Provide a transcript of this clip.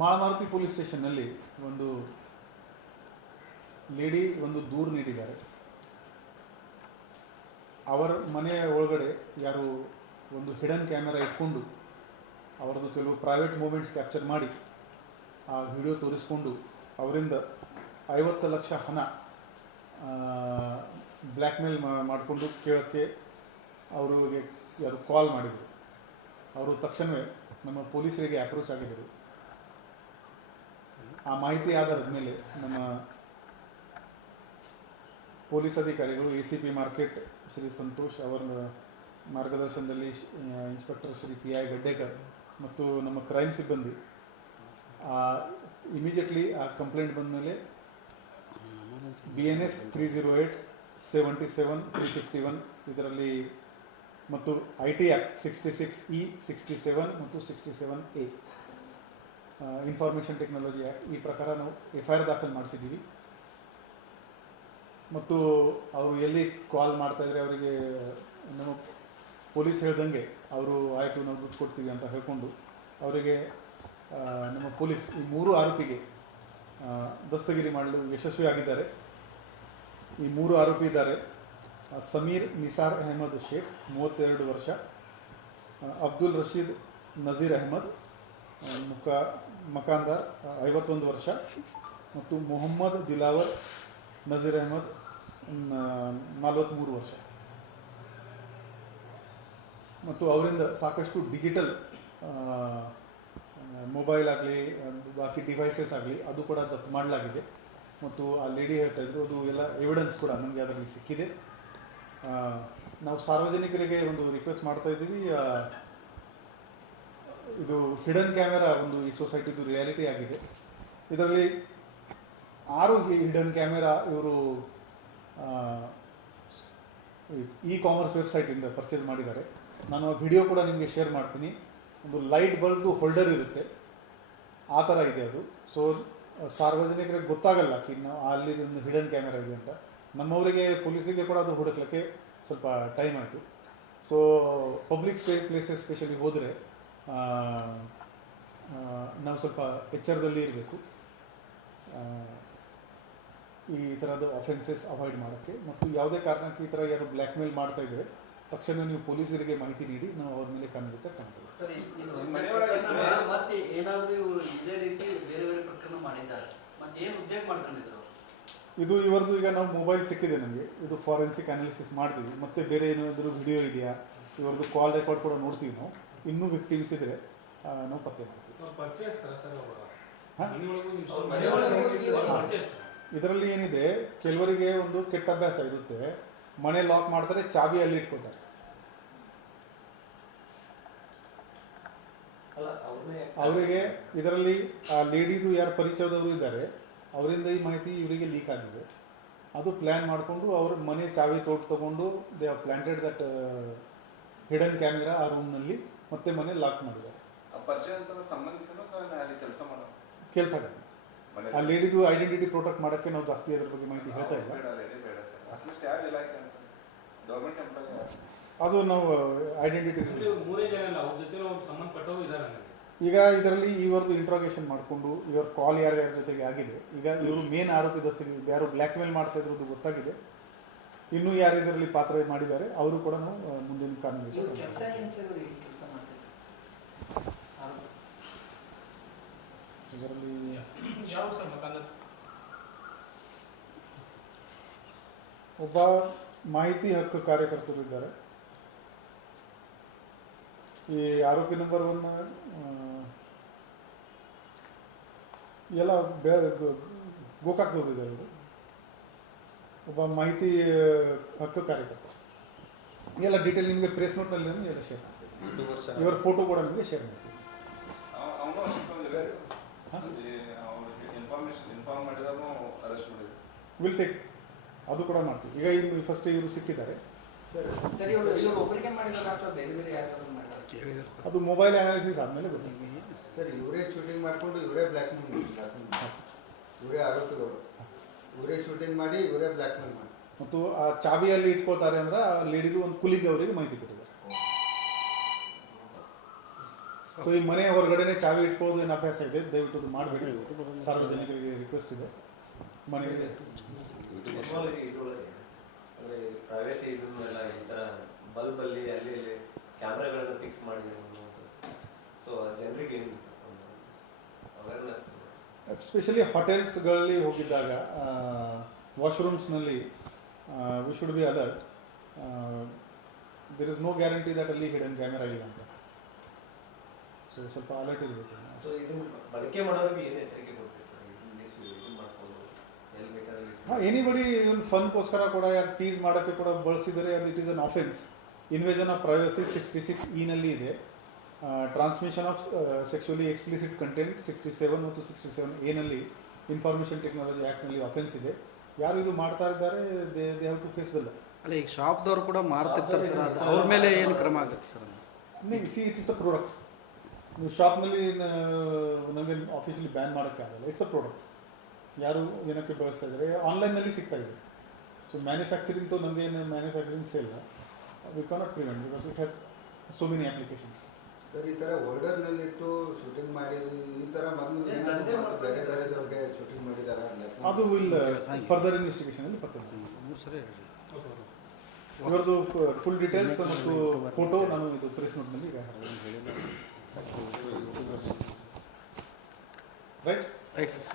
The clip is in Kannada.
ಮಾಳಮಾರುತಿ ಪೊಲೀಸ್ ಸ್ಟೇಷನ್ನಲ್ಲಿ ಒಂದು ಲೇಡಿ ಒಂದು ದೂರು ನೀಡಿದ್ದಾರೆ. ಅವರ ಮನೆಯ ಒಳಗಡೆ ಯಾರು ಒಂದು ಹಿಡನ್ ಕ್ಯಾಮೆರಾ ಇಟ್ಕೊಂಡು ಅವರದ್ದು ಕೆಲವು ಪ್ರೈವೇಟ್ ಮೂಮೆಂಟ್ಸ್ ಕ್ಯಾಪ್ಚರ್ ಮಾಡಿ ಆ ವಿಡಿಯೋ ತೋರಿಸ್ಕೊಂಡು ಅವರಿಂದ 50 ಲಕ್ಷ ಹಣ ಬ್ಲ್ಯಾಕ್ ಮೇಲ್ ಮಾಡಿಕೊಂಡು ಕೇಳೋಕ್ಕೆ ಅವರಿಗೆ ಯಾರು ಕಾಲ್ ಮಾಡಿದರು. ಅವರು ತಕ್ಷಣವೇ ನಮ್ಮ ಪೊಲೀಸರಿಗೆ ಅಪ್ರೋಚ್ ಆಗಿದ್ದರು. ಆ ಮಾಹಿತಿ ಆಧಾರದ ಮೇಲೆ ನಮ್ಮ ಪೊಲೀಸ್ ಅಧಿಕಾರಿಗಳು ACP ಮಾರ್ಕೆಟ್ ಶ್ರೀ ಸಂತೋಷ್ ಅವರ ಮಾರ್ಗದರ್ಶನದಲ್ಲಿ ಇನ್ಸ್ಪೆಕ್ಟರ್ ಶ್ರೀ PI ಗಡ್ಡೇಕರ್ ಮತ್ತು ನಮ್ಮ ಕ್ರೈಮ್ ಸಿಬ್ಬಂದಿ ಇಮಿಡಿಯೇಟ್ಲಿ ಆ ಕಂಪ್ಲೇಂಟ್ ಬಂದ ಮೇಲೆ BNS 308-77-351 ಇದರಲ್ಲಿ ಮತ್ತು IT Act 66E 67 ಮತ್ತು 67A ಇನ್ಫಾರ್ಮೇಷನ್ ಟೆಕ್ನಾಲಜಿ ಆ್ಯಕ್ಟ್ ಈ ಪ್ರಕಾರ ನಾವು FIR ದಾಖಲು ಮಾಡಿಸಿದ್ದೀವಿ. ಮತ್ತು ಅವರು ಎಲ್ಲಿ ಕಾಲ್ ಮಾಡ್ತಾಯಿದ್ರೆ ಅವರಿಗೆ ನಮ್ಮ ಪೊಲೀಸ್ ಹೇಳ್ದಂಗೆ ಅವರು ಆಯಿತು ನಾವು ದುಡ್ಡು ಕೊಡ್ತೀವಿ ಅಂತ ಹೇಳ್ಕೊಂಡು ಅವರಿಗೆ ನಮ್ಮ ಪೊಲೀಸ್ ಈ 3 ಆರೋಪಿಗೆ ದಸ್ತಗಿರಿ ಮಾಡಲು ಯಶಸ್ವಿಯಾಗಿದ್ದಾರೆ. ಈ 3 ಆರೋಪಿ ಇದ್ದಾರೆ. ಸಮೀರ್ ನಿಸಾರ್ ಅಹಮದ್ ಶೇಖ್ 32 ವರ್ಷ, ಅಬ್ದುಲ್ ರಶೀದ್ ನಜೀರ್ ಅಹಮದ್ ಮಕಾಂದಾರ್ 51 ವರ್ಷ ಮತ್ತು ಮೊಹಮ್ಮದ್ ದಿಲಾವರ್ ನಜೀರ್ ಅಹಮದ್ 43 ವರ್ಷ. ಮತ್ತು ಅವರಿಂದ ಸಾಕಷ್ಟು ಡಿಜಿಟಲ್ ಮೊಬೈಲ್ ಆಗಲಿ ಬಾಕಿ ಡಿವೈಸಸ್ ಆಗಲಿ ಅದು ಕೂಡ ಜಪ್ತು ಮಾಡಲಾಗಿದೆ. ಮತ್ತು ಆ ಲೇಡಿ ಹೇಳ್ತಾಯಿದ್ರು ಅದು ಎಲ್ಲ ಎವಿಡೆನ್ಸ್ ಕೂಡ ನಮಗೆ ಅದರಲ್ಲಿ ಸಿಕ್ಕಿದೆ. ನಾವು ಸಾರ್ವಜನಿಕರಿಗೆ ಒಂದು ರಿಕ್ವೆಸ್ಟ್ ಮಾಡ್ತಾಯಿದ್ದೀವಿ, ಇದು ಹಿಡನ್ ಕ್ಯಾಮೆರಾ ಒಂದು ಈ ಸೊಸೈಟಿದು ರಿಯಾಲಿಟಿ ಆಗಿದೆ. ಇದರಲ್ಲಿ 6 ಹಿಡನ್ ಕ್ಯಾಮೆರಾ ಇವರು ಕಾಮರ್ಸ್ ವೆಬ್ಸೈಟಿಂದ ಪರ್ಚೇಸ್ ಮಾಡಿದ್ದಾರೆ. ನಾನು ಆ ವಿಡಿಯೋ ಕೂಡ ನಿಮಗೆ ಶೇರ್ ಮಾಡ್ತೀನಿ. ಒಂದು ಲೈಟ್ ಬಲ್ಬ್ದು ಹೋಲ್ಡರ್ ಇರುತ್ತೆ, ಆ ಥರ ಇದೆ ಅದು. ಸೊ ಸಾರ್ವಜನಿಕರಿಗೆ ಗೊತ್ತಾಗಲ್ಲ ನಾವು ಅಲ್ಲಿ ಒಂದು ಹಿಡನ್ ಕ್ಯಾಮೆರಾ ಇದೆ ಅಂತ. ನಮ್ಮವರಿಗೆ ಪೊಲೀಸರಿಗೆ ಕೂಡ ಅದು ಹುಡುಕ್ಲಿಕ್ಕೆ ಸ್ವಲ್ಪ ಟೈಮ್ ಆಯಿತು. ಸೊ ಪಬ್ಲಿಕ್ ಪ್ಲೇಸಸ್ ಸ್ಪೆಷಲಿ ಹೋದರೆ ನಾವು ಸ್ವಲ್ಪ ಎಚ್ಚರದಲ್ಲಿ ಇರಬೇಕು ಈ ಥರದ ಅಫೆನ್ಸಸ್ ಅವಾಯ್ಡ್ ಮಾಡೋಕ್ಕೆ. ಮತ್ತು ಯಾವುದೇ ಕಾರಣಕ್ಕೆ ಈ ಥರ ಯಾರು ಬ್ಲ್ಯಾಕ್ ಮೇಲ್ ಮಾಡ್ತಾಯಿದ್ರೆ ತಕ್ಷಣ ನೀವು ಪೊಲೀಸರಿಗೆ ಮಾಹಿತಿ ನೀಡಿ ನಾವು ಅವ್ರ ಮೇಲೆ ಖಂಡಿತ ಕಾಣ್ತೇವೆ. ಇದು ಇವರದು ಈಗ ನಾವು ಮೊಬೈಲ್ ಸಿಕ್ಕಿದೆ ನಮಗೆ, ಇದು ಫಾರೆನ್ಸಿಕ್ ಅನಾಲಿಸಿಸ್ ಮಾಡ್ತೀವಿ. ಮತ್ತು ಬೇರೆ ಏನಾದರೂ ವಿಡಿಯೋ ಇದೆಯಾ ಇವರದ್ದು ಕಾಲ್ ರೆಕಾರ್ಡ್ ಕೂಡ ನೋಡ್ತೀವಿ ನಾವು. ಇನ್ನೂ ವಿಕ್ಟಿಮ್ಸ್ ಇದ್ದರೆ ನಾವು ಪತ್ತೆ ಮಾಡ್ತೀವಿ. ಇದರಲ್ಲಿ ಏನಿದೆ, ಕೆಲವರಿಗೆ ಒಂದು ಕೆಟ್ಟ ಅಭ್ಯಾಸ ಇರುತ್ತೆ, ಮನೆ ಲಾಕ್ ಮಾಡ್ತಾರೆ, ಚಾವಿ ಅಲ್ಲಿ ಇಟ್ಕೊತಾರೆ. ಅವರಿಗೆ ಇದರಲ್ಲಿ ಆ ಲೇಡಿದು ಯಾರು ಪರಿಚಯದವರು ಇದ್ದಾರೆ ಅವರಿಂದ ಈ ಮಾಹಿತಿ ಇವರಿಗೆ ಲೀಕ್ ಆಗಿದೆ. ಅದು ಪ್ಲ್ಯಾನ್ ಮಾಡಿಕೊಂಡು ಅವ್ರ ಮನೆ ಚಾವಿ ತೊಗೊಂಡು they have planted that hidden camera ಆ ರೂಮ್ನಲ್ಲಿ ಮತ್ತೆ ಮನೆ ಲಾಕ್ ಮಾಡಿದ್ದಾರೆ. ಕೆಲಸ ಆ ಲೇಡಿದು ಐಡೆಂಟಿಟಿ ಪ್ರೊಟೆಕ್ಟ್ ಮಾಡೋಕ್ಕೆ ನಾವು ಜಾಸ್ತಿ ಅದ್ರ ಬಗ್ಗೆ ಮಾಹಿತಿ ಹೇಳ್ತಾ ಇಲ್ಲ. ಅದು ನಾವು ಐಡೆಂಟಿಟಿ ಈಗ ಇದರಲ್ಲಿ ಇವರದ್ದು ಇಂಟ್ರಾಗೇಷನ್ ಮಾಡಿಕೊಂಡು ಇವ್ರ ಕಾಲ್ ಯಾರ್ಯಾರ ಜೊತೆಗೆ ಆಗಿದೆ. ಈಗ ಇವರು ಮೇನ್ ಆರೋಪಿ ದಸ್ತಿಗೆ ಯಾರು ಬ್ಲ್ಯಾಕ್ ಮೇಲ್ ಮಾಡ್ತಾ ಇರೋದು ಗೊತ್ತಾಗಿದೆ. ಇನ್ನೂ ಯಾರು ಇದರಲ್ಲಿ ಪಾತ್ರ ಮಾಡಿದ್ದಾರೆ ಅವರು ಕೂಡ ನಾವು ಮುಂದಿನ ಕಾನೂನು ಇದರಲ್ಲಿ ಒಬ್ಬ ಮಾಹಿತಿ ಹಕ್ಕು ಕಾರ್ಯಕರ್ತರು ಇದ್ದಾರೆ. ಈ ಆರೋಪಿ ನಂಬರ್ 1 ಎಲ್ಲ ಗೋಕಾಕ್ದವರು ಇದ್ದಾರೆ. ಇವರು ಒಬ್ಬ ಮಾಹಿತಿ ಹಕ್ಕು ಕಾರ್ಯಕರ್ತ. ಎಲ್ಲ ಡೀಟೇಲ್ ನಿಮಗೆ ಪ್ರೆಸ್ ನೋಟ್ನಲ್ಲಿ ಎಲ್ಲ ಶೇರ್ ಮಾಡ್ತೀವಿ. ಇವರ ಫೋಟೋ ಕೂಡ ನಿಮಗೆ ಶೇರ್ ಮಾಡ್ತೀವಿ. ವಿಲ್ ಟೇಕ್ ಅದು ಕೂಡ ಮಾಡ್ತೀವಿ. ಈಗ ಇನ್ನು ಫಸ್ಟ್ ಇವರು ಸಿಕ್ಕಿದ್ದಾರೆ. ಅದು ಮೊಬೈಲ್ ಅನಾಲಿಸಿಸ್ ಆದಮೇಲೆ ಗೊತ್ತಿದೆ ಸರ್. ಇವರೇ ಶೂಟಿಂಗ್ ಮಾಡಿಕೊಂಡು ಇವರೇ ಬ್ಲ್ಯಾಕ್ ಮೇಲ್ ಇವರೇ ಆರೋಪಿಗಳು, ಇವರೇ ಶೂಟಿಂಗ್ ಮಾಡಿ ಇವರೇ ಬ್ಲ್ಯಾಕ್ ಮೇಲ್ ಮಾಡಿ ಮತ್ತು ಆ ಚಾವಿಯಲ್ಲಿ ಇಟ್ಕೊಳ್ತಾರೆ ಅಂದ್ರೆ ಆ ಲೇಡಿದು ಒಂದು ಕುಲಿಗೆ ಅವರಿಗೆ ಮಾಹಿತಿ ಕೊಟ್ಟಿದ್ದಾರೆ. ಸೊ ಈ ಮನೆ ಹೊರಗಡೆನೆ ಚಾವಿ ಇಟ್ಕೊಳ್ಳೋದು ಏನು ಅಭ್ಯಾಸ ಇದೆ, ದಯವಿಟ್ಟು ಅದು ಮಾಡಬೇಡಿ. ಸಾರ್ವಜನಿಕರಿಗೆ ರಿಕ್ವೆಸ್ಟ್ ಇದೆ. ಮನೆಗೆ ಟೆಕ್ನಾಲಜಿ ಇದ್ರೊಳಗೆ ಅಂದರೆ ಪ್ರೈವೇಸಿ ಇದ್ರನ್ನೆಲ್ಲ ಈ ಥರ ಬಲ್ಬಲ್ಲಿ ಅಲ್ಲಿ ಇಲ್ಲಿ ಕ್ಯಾಮ್ರಾಗಳನ್ನು ಫಿಕ್ಸ್ ಮಾಡಿದೆ ಅನ್ನುವಂಥದ್ದು. ಸೊ ಜನರಿಗೆ ಏನು ಅವೇರ್ನೆಸ್, ಎಸ್ಪೆಷಲಿ ಹೋಟೆಲ್ಸ್ಗಳಲ್ಲಿ ಹೋಗಿದ್ದಾಗ ವಾಶ್ರೂಮ್ಸ್ನಲ್ಲಿ we should be alert. There is no guarantee that ಅಲ್ಲಿ ಹಿಡನ್ ಕ್ಯಾಮೆರಾ ಇಲ್ಲ ಅಂತ. ಸೊ ಸ್ವಲ್ಪ ಅಲರ್ಟ್ ಇರಬೇಕು. ಸೊ ಇದನ್ನು ಬಳಕೆ ಮಾಡೋರಿಗೆ ಏನು ಎಚ್ಚರಿಕೆ ಕೊಡ್ತೀವಿ ಸರ್? ಇದು ಮಾಡ್ಕೊಂಡು ಎಲ್ಲಿ ಬೇಕಾದಲ್ಲಿ ಎನಿಬಡಿ ಇವನ್ ಫನ್ಗೋಸ್ಕರ ಕೂಡ ಯಾರು ಟೀಸ್ ಮಾಡೋಕ್ಕೆ ಕೂಡ ಬಳಸಿದರೆ ಅದು it is an offence. Invasion of privacy 66 ನಲ್ಲಿ ಇದೆ. Transmission of sexually explicit content 67 ಮತ್ತು 67 ನಲ್ಲಿ ಇನ್ಫಾರ್ಮೇಷನ್ ಟೆಕ್ನಾಲಜಿ ಆ್ಯಕ್ಟ್ನಲ್ಲಿ ಅಫೆನ್ಸ್ ಇದೆ. ಯಾರು ಇದು ಮಾಡ್ತಾ ಇದ್ದಾರೆ they have to face the law. ಅಲ್ಲ, ಈಗ ಶಾಪ್ದವ್ರು ಕೂಡ ಮಾರ್ತಿರ್ತಾರೆ ಸರ್, ಅವ್ರ ಮೇಲೆ ಏನು ಕ್ರಮ ಆಗುತ್ತೆ sir? It is a product. ನೀವು ಶಾಪ್ನಲ್ಲಿ ನಮಗೆ ಆಫೀಸಲ್ಲಿ ಬ್ಯಾನ್ ಮಾಡೋಕ್ಕಾಗಲ್ಲ. It's a product. ಯಾರು ಏನಕ್ಕೆ ಬಳಸ್ತಾ ಇದ್ದಾರೆ, ಆನ್ಲೈನ್ನಲ್ಲಿ ಸಿಗ್ತಾ ಇದೆ. ಸೊ ಮ್ಯಾನುಫ್ಯಾಕ್ಚರಿಂಗ್ ನಮಗೆ manufacturing sale we cannot prevent because it has so many applications. Sir, ಈ ಥರ ಹೋಲ್ಡರ್ನಲ್ಲಿಟ್ಟು ಶೂಟಿಂಗ್ ಮಾಡಿದ್ದು ಈ ಥರ ಮೊದಲು ಬೇರೆ ಬೇರೆದವ್ರಿಗೆ ಶೂಟಿಂಗ್ ಮಾಡಿದಾರ? ಅದು ವಿಲ್ ಫರ್ದರ್ ಇನ್ವೆಸ್ಟಿಗೇಷನಲ್ಲಿ ಪತ್ತೆ ಮೂರು ಸರಿ ಹೇಳಿ. ಇವರದು ಫುಲ್ ಡೀಟೇಲ್ಸ್ ಮತ್ತು ಫೋಟೋ ನಾನು ಇದು ಪ್ರೆಸ್ ನೋಟ್ನಲ್ಲಿ ಈಗ ರೈಟ್ ರೈಟ್ ಸರ್.